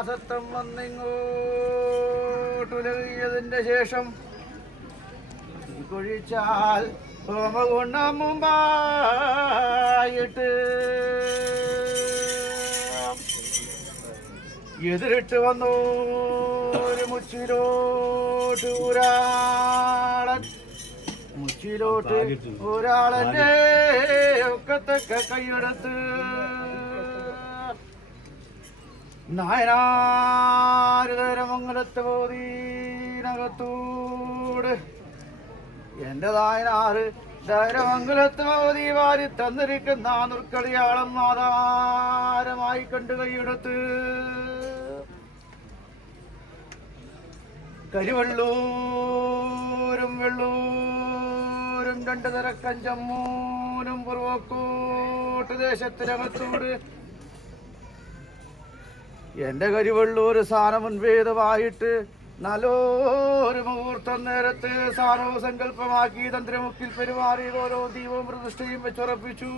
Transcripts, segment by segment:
മാസത്തം വന്നിങ്ങോട്ടുലകിയതിൻ്റെ ശേഷം കൊഴിച്ചാൽ ഹോമകുണ്ട മുമ്പായിട്ട് എതിരിട്ട് വന്നു ഒരു മുച്ചിലോട്ട് ഒരാളെന്നെ ഒക്കത്തൊക്കെ കൈയെടുത്ത് നായനാരുതരമംഗലത്ത് പോതീനകത്തൂട് എൻ്റെ നായനാറ് ധൈരമംഗലത്ത് പോതി വാരി തന്നിരിക്കുന്ന നുർക്കളിയാളം ആധാരമായി കണ്ടു കൈയെടുത്ത് കരിവെള്ളൂരും വെള്ളൂരും രണ്ടു തരക്കഞ്ചമ്മൂനും പുറവക്കോട്ട് ദേശത്തിനകത്തൂട് എൻ്റെ കരിവെള്ളൂര് സാധനം മുൻവേദമായിട്ട് നല്ലൊരു മുഹൂർത്തം നേരത്ത് സാരോ സങ്കല്പമാക്കി തന്ത്രമുക്കിൽ പെരുമാറി ഓരോ ദീപവും പ്രതിഷ്ഠയും വെച്ചുറപ്പിച്ചു.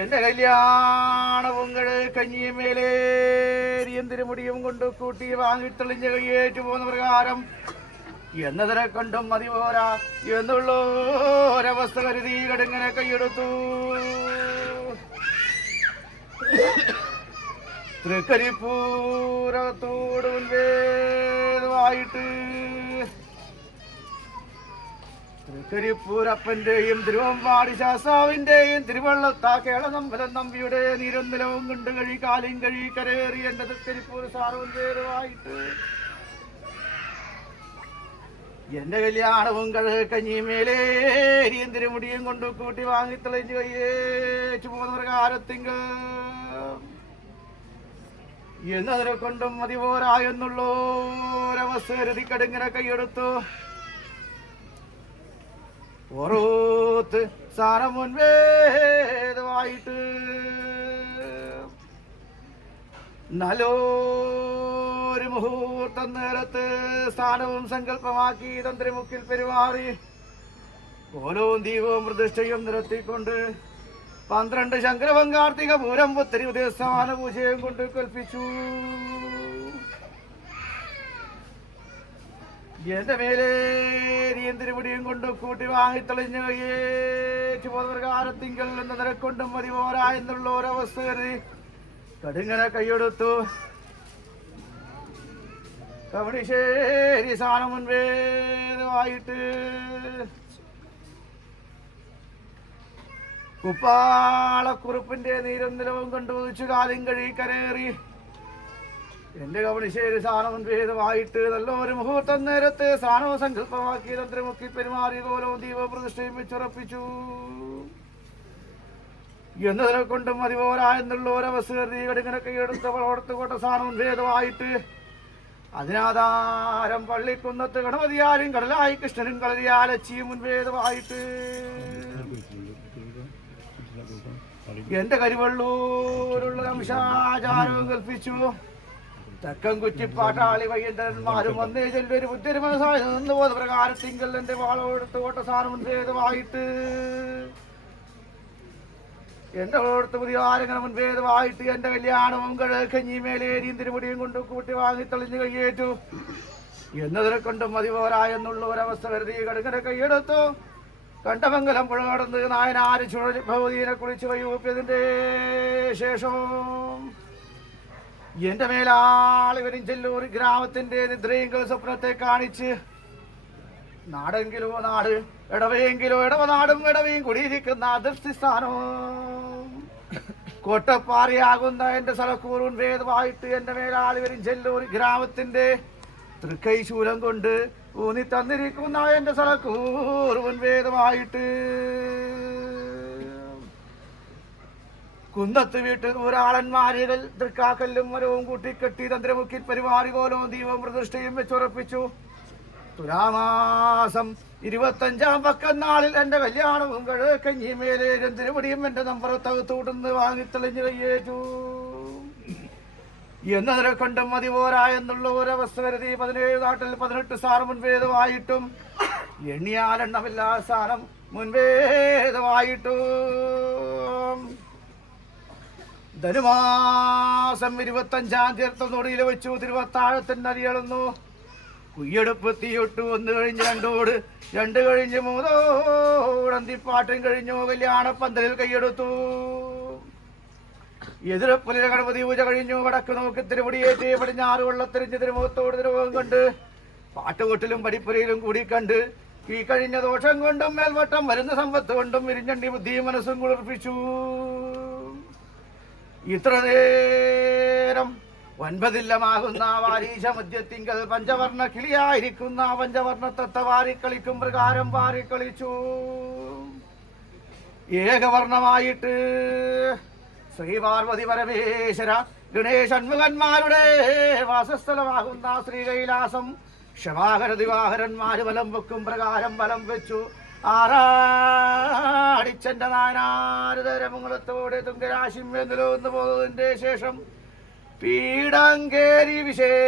എന്റെ കല്യാണവും കഞ്ഞിയമേലേരിയും തിരുമുടിയും കൊണ്ട് കൂട്ടി വാങ്ങിത്തെളിഞ്ഞ കയ്യേറ്റു പോകുന്ന പ്രകാരം എന്നതിനെ കണ്ടും മതി പോരാ എന്നുള്ള ഒരവസ്ഥ കരുതി കടുങ്ങനെ കൈയെടുത്തു. തൃക്കരിപ്പൂരത്തോട് ഉൽവേദമായിട്ട് തൃക്കരിപ്പൂരപ്പന്റെയും തിരുവമ്പാടി ശാസ്താവിന്റെയും തിരുവള്ളത്താ കേളനമ്പലം നമ്പിയുടെ നീരൊന്നിലവും കണ്ടു കഴി കാലും കഴി കരേറി എന്റെ തൃക്കരിപ്പൂർ സാർവൽവേദമായിട്ട് എന്റെ കല്യാണവും കഞ്ഞിമേലേരിയും തിരുമുടിയും കൊണ്ടു കൂട്ടി വാങ്ങിത്തെളിഞ്ഞു കയ്യേച്ചു പോകുന്ന പ്രകാരത്തിങ്ക എന്നതിനെ കൊണ്ടും മതി പോരാ എന്നുള്ളൊരവസ്ഥ കരുതി കടുങ്ങനെ കൈയെടുത്തു. ഓരോത്ത് സാരം മുൻവേദമായിട്ട് നല്ലൊരു മുഹൂർത്തം നേരത്ത് സ്ഥാനവും സങ്കല്പമാക്കി തന്ത്രിമുക്കിൽ പെരുമാറി ഓരോ ദീപവും പ്രതിഷ്ഠയും നിരത്തിക്കൊണ്ട് 12 ശങ്കരവം കാർത്തിക പൂരം പുത്തരി ഉദയസ്ഥാന പൂജയും കൊണ്ട് കൽപ്പിച്ചു. എന്റെ മേലേരിയും തിരുമുടിയും കൊണ്ട് കൂട്ടി വാങ്ങിത്തെളിഞ്ഞ കയ്യേറ്റു പ്രകാരത്തിങ്കൽ എന്ന നിരക്കൊണ്ടും മതി പോരാ എന്നുള്ള ഒരവസ്ഥ കരുതി കടുങ്ങനെ കൈയെടുത്തു. കവണിശ്ശേരി സാധനം മുൻവേദമായിട്ട് കുപ്പാളക്കുറുപ്പിന്റെ നീരും നിലവും കണ്ടുവച്ചു കാലും കഴി കരേറി എന്റെ കവണിശ്ശേരി സാധനം മുൻവേദമായിട്ട് നല്ലൊരു മുഹൂർത്തം നേരത്തെ സാധനവും സങ്കല്പമാക്കി തന്ത്രമുക്കി പെരുമാറി ഓരോ ദീപപ്രതിഷ്ഠയും വെച്ചുറപ്പിച്ചു. എന്നതിനെ കൊണ്ടും മതി പോരാ എന്നുള്ള ഒരവസ്ഥ കരുതി കടുങ്ങനെ കൈയെടുത്തവൾ ഓടത്തുകൊണ്ട സാധനം മുൻവേദമായിട്ട് അതിനാധാരം പള്ളിക്കുന്നത്ത് ഗണപതിയാലും കടലായി കൃഷ്ണനും കളരിയാലച്ചിയും മുൻവേദമായിട്ട് എന്റെ കരിവള്ളൂരുള്ള അംശാചാരവും കൽപ്പിച്ചു. തെക്കം കുറ്റിപ്പാട്ടാളി വയ്യന്തരന്മാരും വന്നേ ചെല്ലൊരു ബുദ്ധി മനസ്സായി നിന്ന് പോകുന്ന പ്രകാരത്തിങ്കൽ എന്റെ വാളോടുത്ത് ഓട്ടസാനം മുൻവേദമായിട്ട് എന്റെ ഓടത്ത് പുതിയ ആരങ്ങനെ മുൻവേദമായിട്ട് എന്റെ കല്യാണവും കഞ്ഞിമേലേരിയും തിരുമുടിയും കൊണ്ട് കൂട്ടി വാങ്ങിത്തെളിഞ്ഞ് കയ്യേറ്റു. എന്നതിനെ കൊണ്ടും മതി പോരാ എന്നുള്ള ഒരവസ്ഥ കരുതി കടുങ്ങനെ കൈയെടുത്തു. കണ്ടമംഗലം പുഴ കടന്ന് നായനാര് ഭഗവതീനെ കുളിച്ച് വൈകൂപ്പിയതിന്റെ ശേഷം എന്റെ മേലാളിവരും ചെല്ലൂർ ഗ്രാമത്തിന്റെ നിദ്രയെങ്കിൽ സ്വപ്നത്തെ കാണിച്ച് നാടെങ്കിലോ നാട് ഇടവയെങ്കിലോ ഇടവനാടും ഇടവയും കുടിയിരിക്കുന്ന അതിർത്തിസ്ഥാനവും കോട്ടപ്പാറയാകുന്ന എന്റെ സലക്കൂറും വേദമായിട്ട് എന്റെ മേലാളിവരും ചെല്ലൂർ ഗ്രാമത്തിന്റെ തൃക്കൈ ശൂലം കൊണ്ട് ഊന്നി തന്നിരിക്കുന്ന എന്റെ സലക്കൂറും വേദമായിട്ട് കുന്നത്ത് വീട്ടിൽ ഊരാളന്മാരികൾ തൃക്കാക്കല്ലും മരവും കൂട്ടിക്കെട്ടി തന്ത്രമുക്കിൽ പരിമാറികോലോ ദീപം പ്രതിഷ്ഠയും വെച്ചുറപ്പിച്ചു. തുലാമാസം 25-ാം പക്കനാളിൽ എന്റെ കല്യാണവും കഞ്ഞിമേലേരും തിരുമുടിയും എന്റെ നമ്പറത്തകത്തൂടുന്ന് വാങ്ങിത്തെളിഞ്ഞു കയ്യേറ്റു. എന്നതിനെ കൊണ്ടും മതി പോരാ എന്നുള്ള ഒരവസ്ഥ കരുതി 17 നാട്ടിൽ 18 സാറ് മുൻവേദമായിട്ടും എണ്ണിയാലെണ്ണമില്ലാ സാരം മുൻവേദമായിട്ടും ധനുമാസം 25-ാം തീർത്ഥനൊടിയിൽ വെച്ചു തിരുവത്താഴത്തിന് അറിയളുന്നു. കുയ്യെടുപ്പ് തീയൊട്ടു 1 കഴിഞ്ഞ് 2 2 കഴിഞ്ഞ് 3 അന്തിപ്പാട്ടും കഴിഞ്ഞു. കല്യാണ പന്തലിൽ കൈയെടുത്തു. എതിരപ്പുലിര ഗണപതി പൂജ കഴിഞ്ഞു. വടക്ക് നോക്കി തിരുമുടിയേറ്റി പടിഞ്ഞാറ് വെള്ളത്തിരിഞ്ഞ് തിരുമുഖത്തോട് തിരുമുഖം കണ്ട് പാട്ടുകൊട്ടിലും പടിപ്പുരയിലും കൂടി കണ്ട് ഈ കഴിഞ്ഞ ദോഷം കൊണ്ടും മേൽവട്ടം വരുന്ന സമ്പത്ത് കൊണ്ടും വിരിഞ്ഞണ്ടി ബുദ്ധിയും മനസ്സും കുളിർപ്പിച്ചു. ഇത്ര നേരം 9 വാരീശ മധ്യത്തിങ്കൽ പഞ്ചവർണ്ണ കിളിയായിരിക്കുന്ന പഞ്ചവർണ്ണത്തെ വാരിക്കളിക്കും പ്രകാരം വാരിക്കളിച്ചു. ഏകവർണ്ണമായിട്ട് ശ്രീപാർവതി പരമേശ്വര ഗണേശന്മുഖന്മാരുടെ വാസസ്ഥലമാകുന്ന ശ്രീകൈലാസം ക്ഷമാകര ദിവാഹരന്മാര് വലം വെക്കും പ്രകാരം വലം വെച്ചു. ആറാടിച്ചന്റെ നാനാരതരമുങ്ങളത്തോടെ തുങ്കരാശിമെന്നിലോന്ന് പോകുന്നതിന്റെ ശേഷം പീഡാങ്കേരി വിശേഷിക്കുന്ന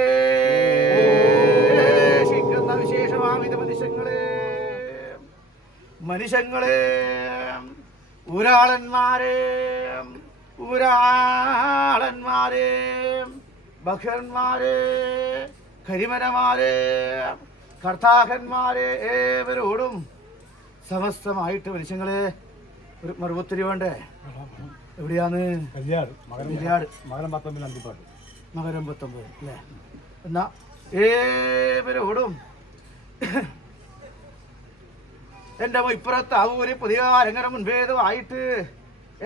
വിശേഷമാവിധ മനുഷ്യങ്ങളെ ഊരാളന്മാരെ ഭക്തന്മാരെ കരിമനമാരെ കർത്താക്കന്മാരെ ഏവരോടും സമസ്തമായിട്ട് മനുഷ്യങ്ങളെ ഒരു മറുപത്തിരി വേണ്ടേ? എവിടെയാന്ന്? മകരം 19 അല്ലേ? എന്നാ ഏവരോടും എൻ്റെ ഇപ്പുറത്ത് ഒരു പുതിയ അരങ്ങര മുൻപേതുമായിട്ട്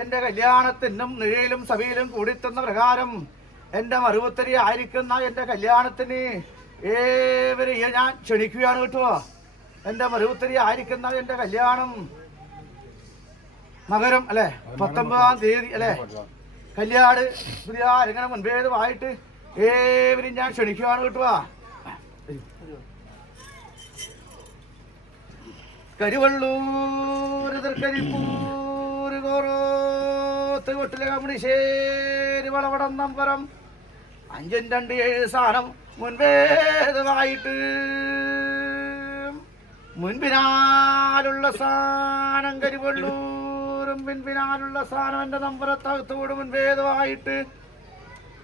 എൻ്റെ കല്യാണത്തിനും നിഴയിലും സഭയിലും കൂടിത്തുന്ന പ്രകാരം എൻ്റെ മറുപത്തിരി ആയിരിക്കുന്ന എൻ്റെ കല്യാണത്തിന് ഏവരെയും ഞാൻ ക്ഷണിക്കുകയാണ് കേട്ടോ. എൻ്റെ മറുപത്തിരി ആയിരിക്കുന്ന എൻ്റെ കല്യാണം മകരം അല്ലേ 19-ാം തീയതി അല്ലേ? കല്യാട് പുതിയ അരങ്ങര മുൻപേതുമായിട്ട് ഏവരും ഞാൻ ക്ഷണിക്കുകയാണ് കേട്ടോ. കരിവള്ളൂർ തൃക്കരിപ്പൂർ കോറോത്ത് കൊട്ടിലെ കമ്പിളിശ്ശേരി വളവടം നമ്പരം 5-2-7 സ്ഥാനം മുൻപേതുമായിട്ട് മുൻപിനാലുള്ള സ്ഥാനം കരിവള്ളൂരും പിൻപിനാലുള്ള സ്ഥാനം എൻ്റെ നമ്പരത്തകത്തോട് മുൻപേതുമായിട്ട്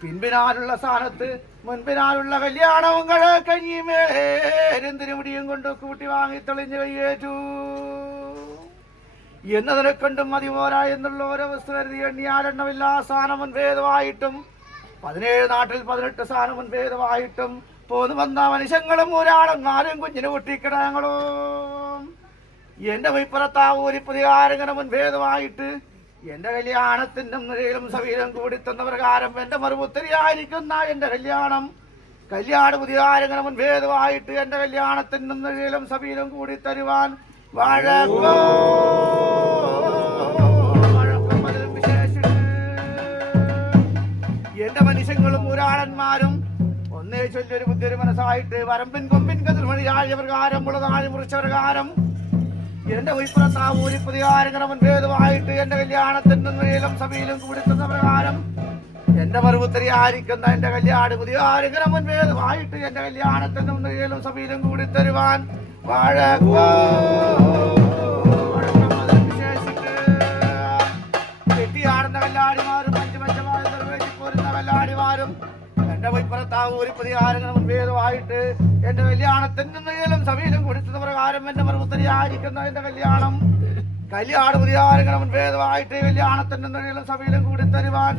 പിൻപിനാലുള്ള സ്ഥാനത്ത് മുൻപിനാലുള്ള കല്യാണവും കഞ്ഞിമേരെന്തിനുമുടിയും കൊണ്ട് കൂട്ടി വാങ്ങി തെളിഞ്ഞ് കയ്യേറ്റു. എന്നതിനെ കണ്ടും മതിപോരാ എന്നുള്ള ഓരോ വസ്തു കരുതി എണ്ണിയാലെണ്ണമില്ല സ്ഥാനം മുൻപേതുമായിട്ടും 17 നാട്ടിൽ 18 സ്ഥാനം മുൻപേതുമായിട്ടും പോന്നു വന്ന മനുഷ്യങ്ങളും ഒരാളെങ്ങാനും കുഞ്ഞിന് കുട്ടിക്കിടങ്ങളും എൻ്റെ മൈപ്പുറത്താവൂരി പുതിയാരങ്ങനെ മുൻപേതുമായിട്ട് എൻ്റെ കല്യാണത്തിൻ്റെ നിലയിലും സഭയിലും കൂടി തന്ന പ്രകാരം എൻ്റെ മറുപുത്തിരിയായിരിക്കുന്ന എൻ്റെ കല്യാണ പുതിയാരങ്ങനെ മുൻപേതുമായിട്ട് എൻ്റെ കല്യാണത്തിൻ്റെ നിലയിലും സഭയിലും കൂടി തരുവാൻ എൻ്റെ മനുഷ്യങ്ങളും പുരാണന്മാരും ഒന്നേ ചൊല്ലൊരു ബുദ്ധിയൊരു മനസ്സായിട്ട് വരമ്പിൻ കൊമ്പിൻ കതിർമണിയായ പ്രകാരം മുളതാഴി മുറിച്ച പ്രകാരം എന്റെ ഉൾപ്പുറത്താവൂരി പുതിയാരങ്ങനെ മുൻപേതുമായിട്ട് എന്റെ കല്യാണത്തിന്റെ നിലയിലും സഭയിലും കൂടിത്തുന്ന പ്രകാരം എന്റെ മറുപുത്തിരി ആയിരിക്കുന്ന എന്റെ കല്യാണ പുതിയാരങ്ങനെ മുൻപേതുമായിട്ട് എന്റെ കല്യാണത്തിന്റെ നിലയിലും സഭയിലും കൂടി തരുവാൻ കെട്ടിയാടുന്ന കല്ലാടിമാരും പഞ്ചപഞ്ചമായ നിർവഹിച്ചിപ്പോരുന്ന കല്ലാടിമാരും എന്റെ വൈപ്പുറത്താവൂരി പുതിയാരങ്ങനെ മുൻപേതുമായിട്ട് എന്റെ കല്യാണത്തിന്റെ നിലയിലും സഭയിലും കൊടുത്തുന്ന പ്രകാരം എന്റെ മറുപടി ആയിരിക്കുന്ന എന്റെ കല്യാണ പുതിയാരങ്ങനെ മുൻപേതുമായിട്ട് കല്യാണത്തിന്റെ നിലയിലും സഭയിലും കൂടി തരുവാൻ